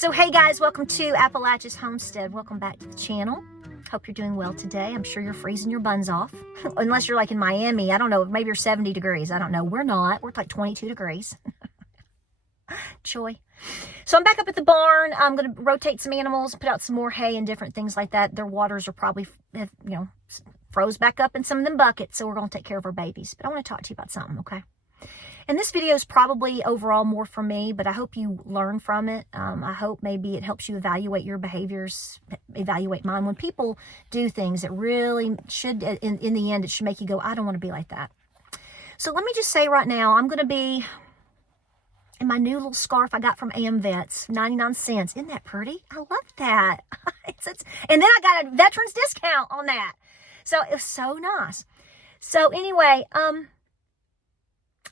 So hey guys, welcome to Appalachia's Homestead. Welcome back to the channel. Hope you're doing well today. I'm sure you're freezing your buns off. Unless you're like in Miami. I don't know. Maybe you're 70 degrees. I don't know. We're not. We're like 22 degrees. Joy. So I'm back up at the barn. I'm going to rotate some animals, put out some more hay and different things like that. Their waters are probably, froze back up in some of them buckets. So we're going to take care of our babies. But I want to talk to you about something, okay? And this video is probably overall more for me, but I hope you learn from it. I hope maybe it helps you evaluate your behaviors, evaluate mine. When people do things, it really should, in the end, it should make you go, I don't want to be like that. So let me just say right now, I'm going to be in my new little scarf I got from AM Vets, 99 cents. Isn't that pretty? I love that. And then I got a veterans discount on that. So it was so nice. So anyway,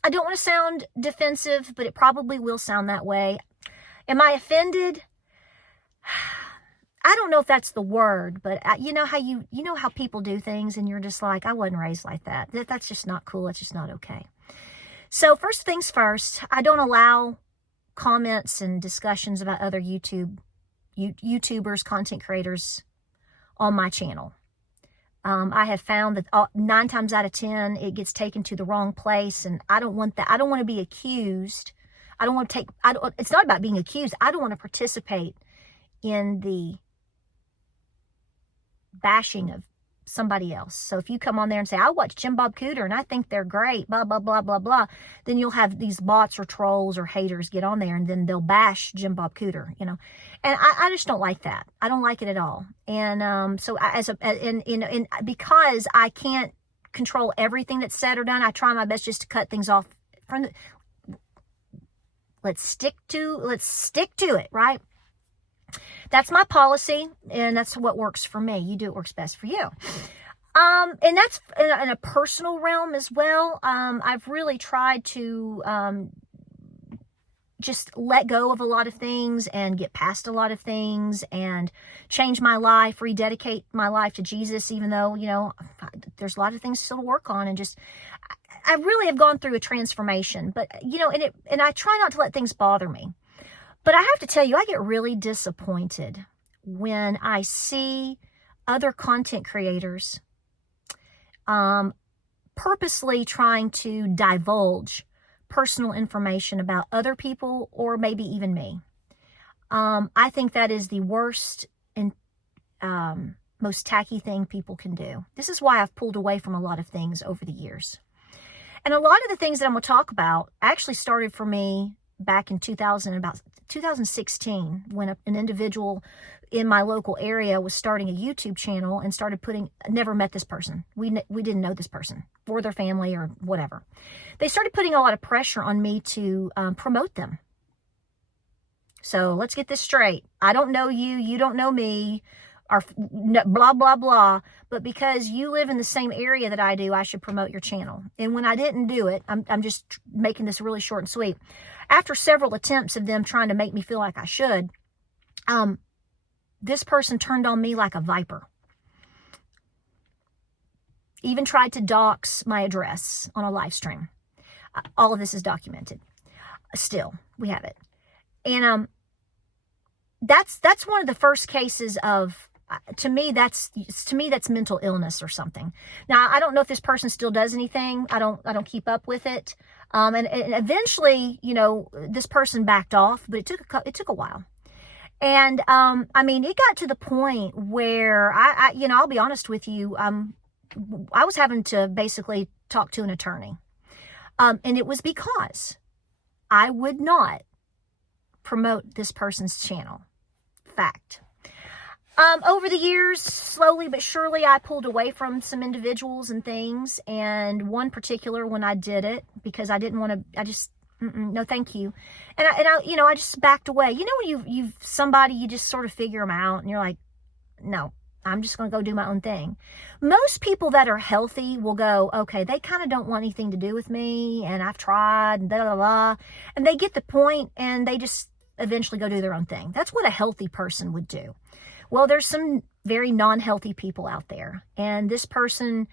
I don't want to sound defensive, but it probably will sound that way. Am I offended? I don't know if that's the word, but you know how people do things and you're just like, I wasn't raised like that. That's just not cool. That's just not okay. So first things first, I don't allow comments and discussions about other YouTubers, content creators on my channel. I have found that 9 times out of 10, it gets taken to the wrong place, and I don't want that. I don't want to be accused. It's not about being accused. I don't want to participate in the bashing of somebody else. So if you come on there and say, I watch Jim Bob Cooter and I think they're great, blah, blah, blah, blah, blah, then you'll have these bots or trolls or haters get on there and then they'll bash Jim Bob Cooter, And I just don't like that. I don't like it at all. And so because I can't control everything that's said or done, I try my best just to cut things off from let's stick to it, right? That's my policy, and that's what works for me. You do what works best for you. And that's in a personal realm as well. I've really tried to just let go of a lot of things and get past a lot of things and change my life, rededicate my life to Jesus, even though, there's a lot of things still to work on. And just, I really have gone through a transformation, but, and I try not to let things bother me. But I have to tell you, I get really disappointed when I see other content creators purposely trying to divulge personal information about other people or maybe even me. I think that is the worst and most tacky thing people can do. This is why I've pulled away from a lot of things over the years. And a lot of the things that I'm going to talk about actually started for me back in about 2016, when an individual in my local area was starting a YouTube channel and started never met this person. We didn't know this person or their family or whatever. They started putting a lot of pressure on me to promote them. So let's get this straight. I don't know you. You don't know me. Or blah, blah, blah. But because you live in the same area that I do, I should promote your channel. And when I didn't do it, I'm just making this really short and sweet. After several attempts of them trying to make me feel like I should, this person turned on me like a viper. Even tried to dox my address on a live stream. All of this is documented. Still, we have it. And that's one of the first cases of, to me that's mental illness or something. Now, I don't know if this person still does anything. I don't keep up with it. And eventually, this person backed off, but it took a while. And, it got to the point where I'll be honest with you. I was having to basically talk to an attorney. And it was because I would not promote this person's channel. Fact. Over the years, slowly but surely, I pulled away from some individuals and things. And one particular, when I did it, because I didn't want to, no, thank you. And I just backed away. When you've somebody, you just sort of figure them out and you're like, no, I'm just going to go do my own thing. Most people that are healthy will go, okay, they kind of don't want anything to do with me. And I've tried and blah, blah, blah. And they get the point and they just eventually go do their own thing. That's what a healthy person would do. Well, there's some very non-healthy people out there. And this person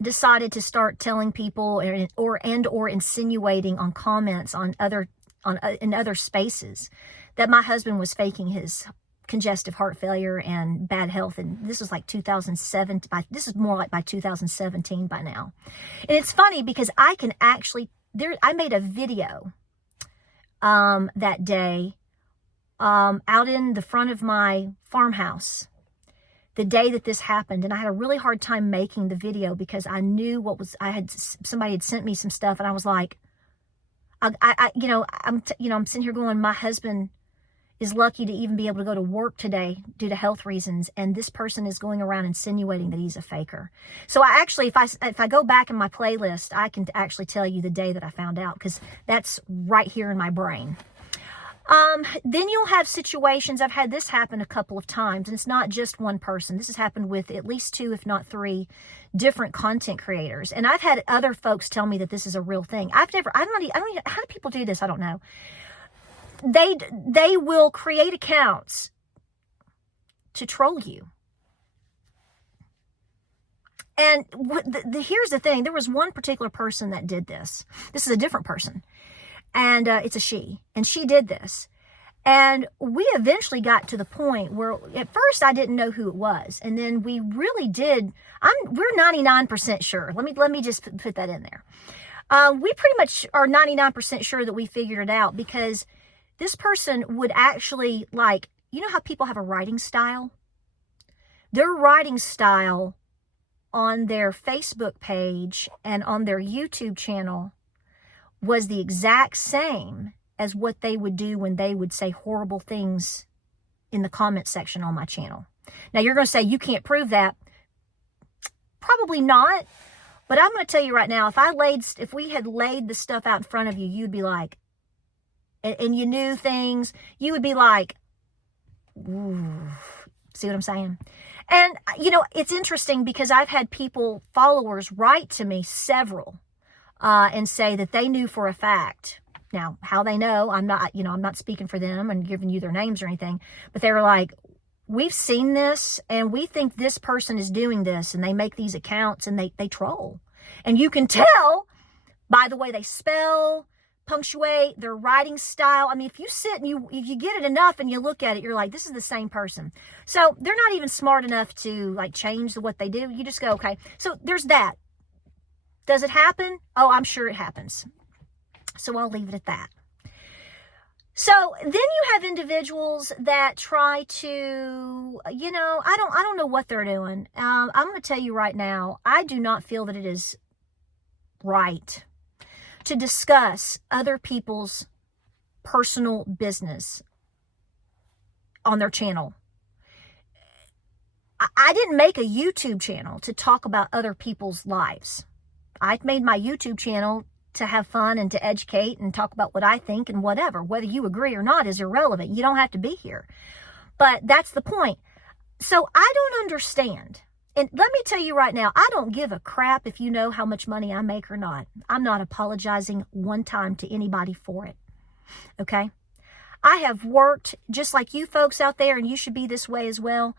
decided to start telling people or insinuating on comments on other in other spaces that my husband was faking his congestive heart failure and bad health. And this was like 2007. This is more like by 2017 by now. And it's funny because I can actually, I made a video that day out in the front of my farmhouse the day that this happened. And I had a really hard time making the video because I knew somebody had sent me some stuff, and I was like, I'm sitting here going, my husband is lucky to even be able to go to work today due to health reasons, and this person is going around insinuating that he's a faker. So I actually, if I go back in my playlist, I can actually tell you the day that I found out, because that's right here in my brain. Then you'll have situations, I've had this happen a couple of times, and it's not just one person. This has happened with at least 2, if not 3 different content creators. And I've had other folks tell me that this is a real thing. I don't even, how do people do this? I don't know. They will create accounts to troll you. And here's the thing. There was one particular person that did this. This is a different person. And it's a she. And she did this. And we eventually got to the point where at first I didn't know who it was. And then we really did. We're 99% sure. Let me just put that in there. We pretty much are 99% sure that we figured it out, because this person would actually, like, you know how people have a writing style? Their writing style on their Facebook page and on their YouTube channel was the exact same as what they would do when they would say horrible things in the comment section on my channel. Now, you're going to say you can't prove that. Probably not. But I'm going to tell you right now, if we had laid the stuff out in front of you, you'd be like, and you knew things, you would be like, ooh, see what I'm saying? And, it's interesting because I've had followers write to me, several, and say that they knew for a fact. Now, how they know, I'm not speaking for them and giving you their names or anything, but they were like, we've seen this and we think this person is doing this, and they make these accounts and they troll. And you can tell by the way they spell, punctuate, their writing style. I mean, if you sit and if you get it enough and you look at it, you're like, this is the same person. So they're not even smart enough to like change what they do. You just go, okay. So there's that. Does it happen? Oh, I'm sure it happens. So I'll leave it at that. So then you have individuals that try to, I don't know what they're doing. I'm going to tell you right now, I do not feel that it is right to discuss other people's personal business on their channel. I didn't make a YouTube channel to talk about other people's lives. I made my YouTube channel to have fun and to educate and talk about what I think, and whatever. Whether you agree or not is irrelevant. You don't have to be here. But that's the point. So I don't understand. And let me tell you right now, I don't give a crap if you know how much money I make or not. I'm not apologizing one time to anybody for it. Okay? I have worked just like you folks out there, and you should be this way as well.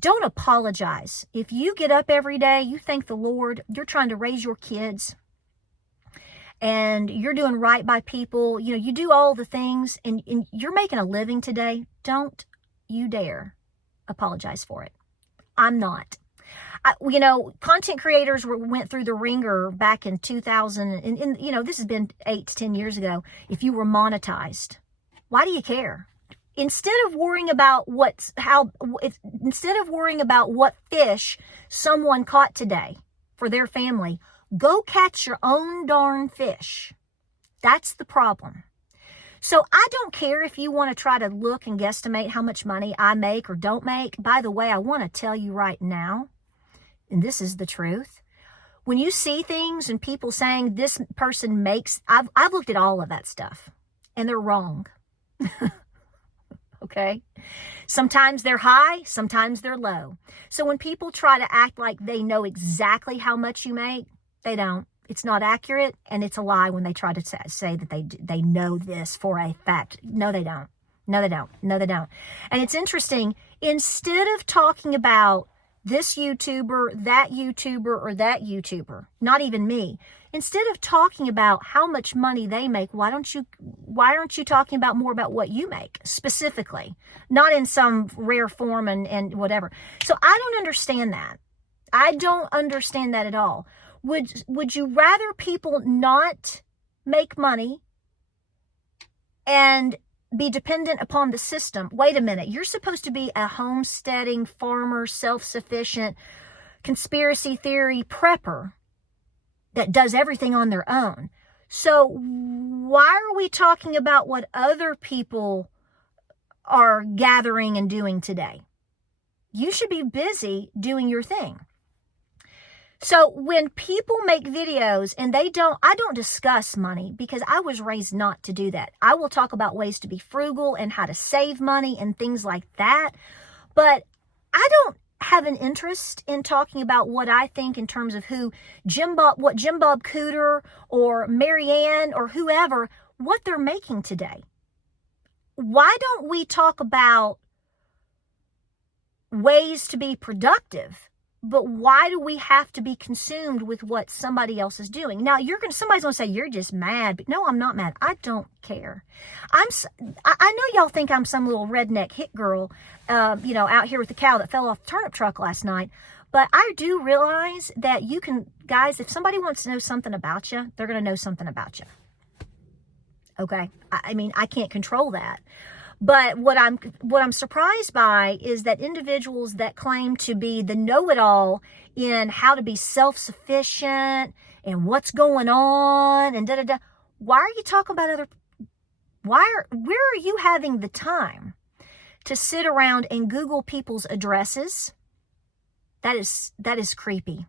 Don't apologize. If you get up every day, you thank the Lord, you're trying to raise your kids, and you're doing right by people, you do all the things, and you're making a living today, don't you dare apologize for it. I'm not. Content creators went through the ringer back in 2000, and this has been 8 to 10 years ago. If you were monetized, why do you care? Instead of worrying about what fish someone caught today for their family, go catch your own darn fish. That's the problem. So I don't care if you want to try to look and guesstimate how much money I make or don't make. By the way, I want to tell you right now, and this is the truth, when you see things and people saying this person makes, I've looked at all of that stuff, and they're wrong. Okay? Sometimes they're high, sometimes they're low. So when people try to act like they know exactly how much you make, they don't. It's not accurate, and it's a lie when they try to say that they know this for a fact. No, they don't. No, they don't. No, they don't. And it's interesting. Instead of talking about this YouTuber, that YouTuber, or that YouTuber, not even me, instead of talking about how much money they make, why don't you why aren't you talking about more about what you make specifically, not in some rare form and whatever? So I don't understand that. I don't understand that at all. Would you rather people not make money and be dependent upon the system? Wait a minute. You're supposed to be a homesteading, farmer, self-sufficient, conspiracy theory prepper that does everything on their own. So why are we talking about what other people are gathering and doing today? You should be busy doing your thing. So when people make videos and I don't discuss money because I was raised not to do that. I will talk about ways to be frugal and how to save money and things like that. But I don't have an interest in talking about what I think in terms of what Jim Bob Cooter or Marianne or whoever, what they're making today. Why don't we talk about ways to be productive? But why do we have to be consumed with what somebody else is doing? Now, somebody's going to say, you're just mad. But no, I'm not mad. I don't care. I know y'all think I'm some little redneck hit girl, out here with the cow that fell off the turnip truck last night. But I do realize that guys, if somebody wants to know something about you, they're going to know something about you. Okay? I mean, I can't control that. But what I'm surprised by is that individuals that claim to be the know-it-all in how to be self-sufficient and what's going on and da-da-da, why are you talking about where are you having the time to sit around and Google people's addresses? That is creepy.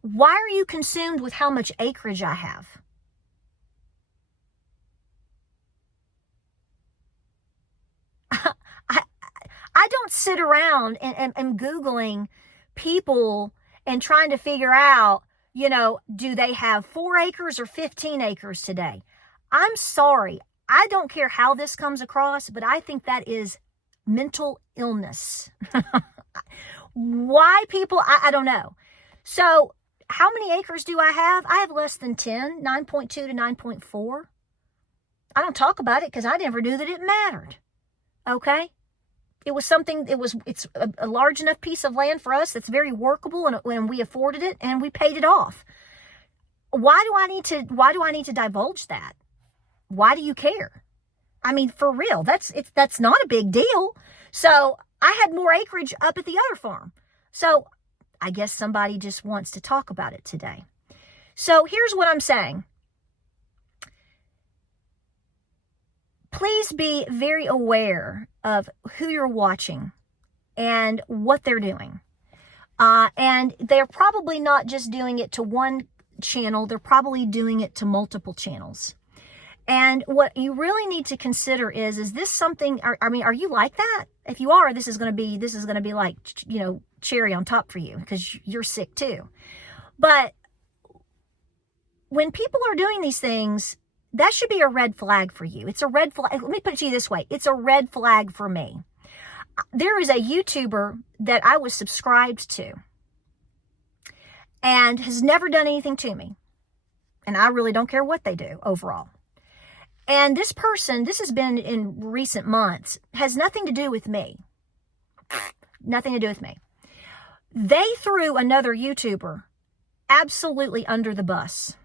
Why are you consumed with how much acreage I have? I don't sit around and Googling people and trying to figure out, do they have 4 acres or 15 acres today? I'm sorry. I don't care how this comes across, but I think that is mental illness. Why people, I don't know. So how many acres do I have? I have less than 10, 9.2 to 9.4. I don't talk about it because I never knew that it mattered. Okay? It's a large enough piece of land for us that's very workable and we afforded it and we paid it off. Why do I need to divulge that? Why do you care? I mean, for real, that's not a big deal. So I had more acreage up at the other farm. So I guess somebody just wants to talk about it today. So here's what I'm saying. Please be very aware of who you're watching and what they're doing. And they're probably not just doing it to one channel. They're probably doing it to multiple channels. And what you really need to consider is this something, are you like that? If you are, this is going to be like, cherry on top for you because you're sick too. But when people are doing these things, that should be a red flag for you. It's a red flag. Let me put it to you this way. It's a red flag for me. There is a YouTuber that I was subscribed to and has never done anything to me. And I really don't care what they do overall. And this person, this has been in recent months, has nothing to do with me. Nothing to do with me. They threw another YouTuber absolutely under the bus.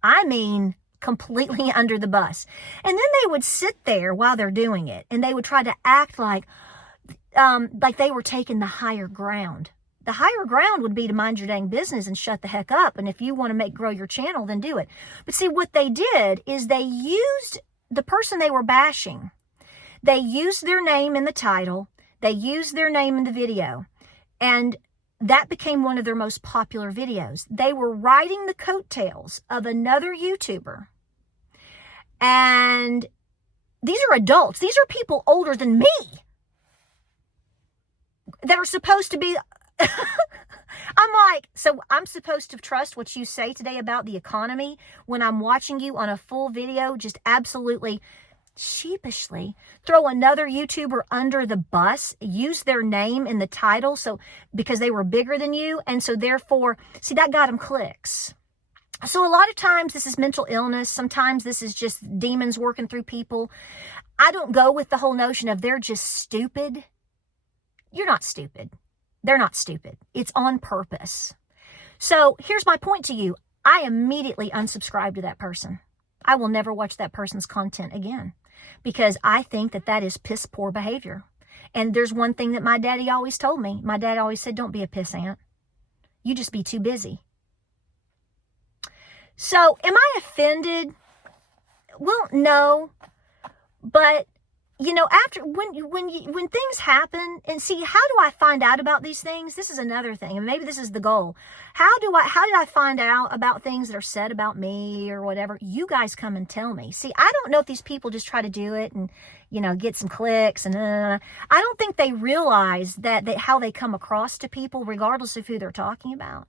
I mean, completely under the bus. And then they would sit there while they're doing it, and they would try to act like they were taking the higher ground. The higher ground would be to mind your dang business and shut the heck up. And if you want to grow your channel, then do it. But see, what they did is they used the person they were bashing. They used their name in the title. They used their name in the video. And that became one of their most popular videos. They were riding the coattails of another YouTuber. And these are adults. These are people older than me that are supposed to be... I'm like, so I'm supposed to trust what you say today about the economy when I'm watching you on a full video just absolutely sheepishly throw another YouTuber under the bus, use their name in the title because they were bigger than you, and so therefore, see, that got them clicks. So a lot of times this is mental illness. Sometimes this is just demons working through people. I don't go with the whole notion of they're just stupid. You're not stupid. They're not stupid. It's on purpose. So here's my point to you. I immediately unsubscribe to that person. I will never watch that person's content again because I think that that is piss poor behavior. And there's one thing that my daddy always told me. My dad always said, don't be a pissant. You just be too busy. So am I offended? Well, no. But, you know, after when things happen, and see, how do I find out about these things? This is another thing, and maybe this is the goal. How did I find out about things that are said about me or whatever? You guys come and tell me. See, I don't know if these people just try to do it and, you know, get some clicks and I don't think they realize that how they come across to people, regardless of who they're talking about.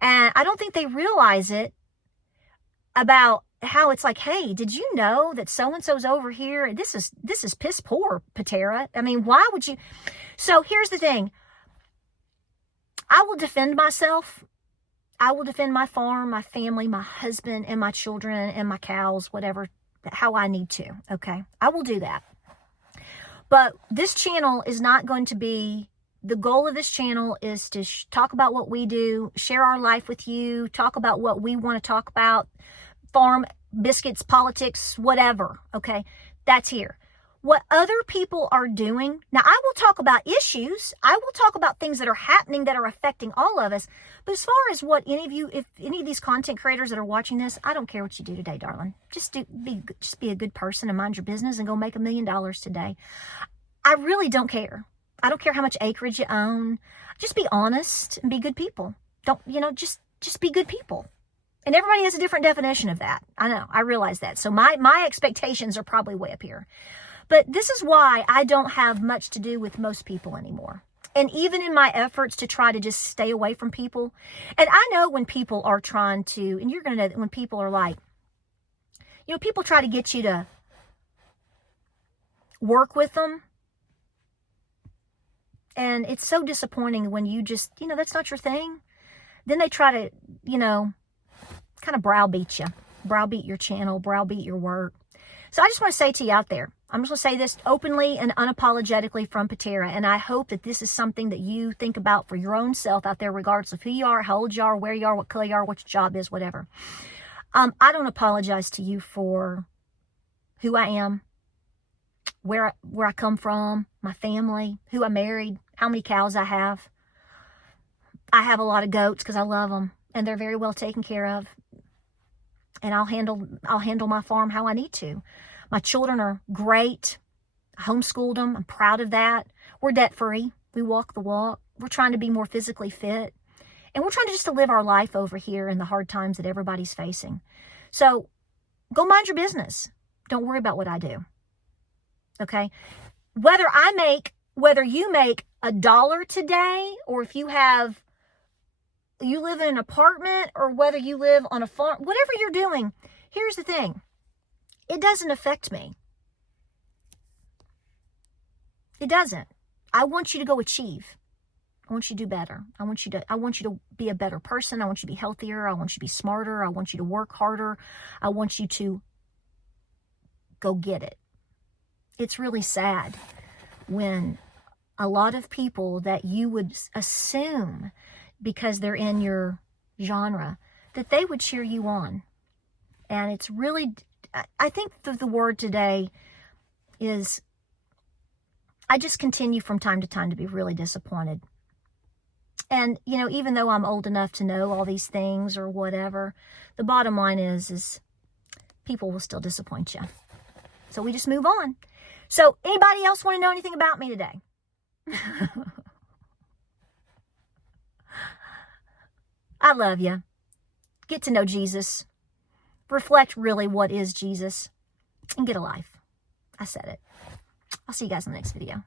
And I don't think they realize it about how it's like, hey, did you know that so-and-so's over here? This is piss poor, Patara. I mean, why would you? So here's the thing. I will defend myself. I will defend my farm, my family, my husband, and my children, and my cows, whatever, how I need to, okay? I will do that. But this channel is not going to be, the goal of this channel is to talk about what we do, share our life with you, talk about what we want to talk about, farm, biscuits, politics, whatever, okay? That's here. What other people are doing, now I will talk about issues, I will talk about things that are happening that are affecting all of us, but as far as what any of you, if any of these content creators that are watching this, I don't care what you do today, darling. Just be a good person and mind your business and go make $1 million today. I really don't care. I don't care how much acreage you own. Just be honest and be good people. Don't, you know, just be good people. And everybody has a different definition of that. I know, I realize that. So my expectations are probably way up here. But this is why I don't have much to do with most people anymore. And even in my efforts to try to just stay away from people. And I know when people are trying to, and you're going to know that when people are like, you know, people try to get you to work with them. And it's so disappointing when you just, you know, that's not your thing. Then they try to, you know, kind of browbeat you, browbeat your channel, browbeat your work. So I just want to say to you out there, I'm just going to say this openly and unapologetically from Patara, and I hope that this is something that you think about for your own self out there, regardless of who you are, how old you are, where you are, what color you are, what your job is, whatever. I don't apologize to you for who I am, where I come from, my family, who I married, how many cows I have. I have a lot of goats because I love them, and they're very well taken care of. And I'll handle my farm how I need to. My children are great. I homeschooled them. I'm proud of that. We're debt free. We walk the walk. We're trying to be more physically fit. And we're trying to just to live our life over here in the hard times that everybody's facing. So go mind your business. Don't worry about what I do. Okay? Whether you make $1 today, or if you live in an apartment, or whether you live on a farm, whatever you're doing, here's the thing. It doesn't affect me. It doesn't. I want you to go achieve. I want you to do better. I want you to be a better person. I want you to be healthier. I want you to be smarter. I want you to work harder. I want you to go get it. It's really sad when a lot of people that you would assume, because they're in your genre, that they would cheer you on. And it's really, I think the word today is, I just continue from time to time to be really disappointed. And, you know, even though I'm old enough to know all these things or whatever, the bottom line is people will still disappoint you. So we just move on. So anybody else want to know anything about me today? I love you. Get to know Jesus. Reflect really what is Jesus. And get a life. I said it. I'll see you guys in the next video.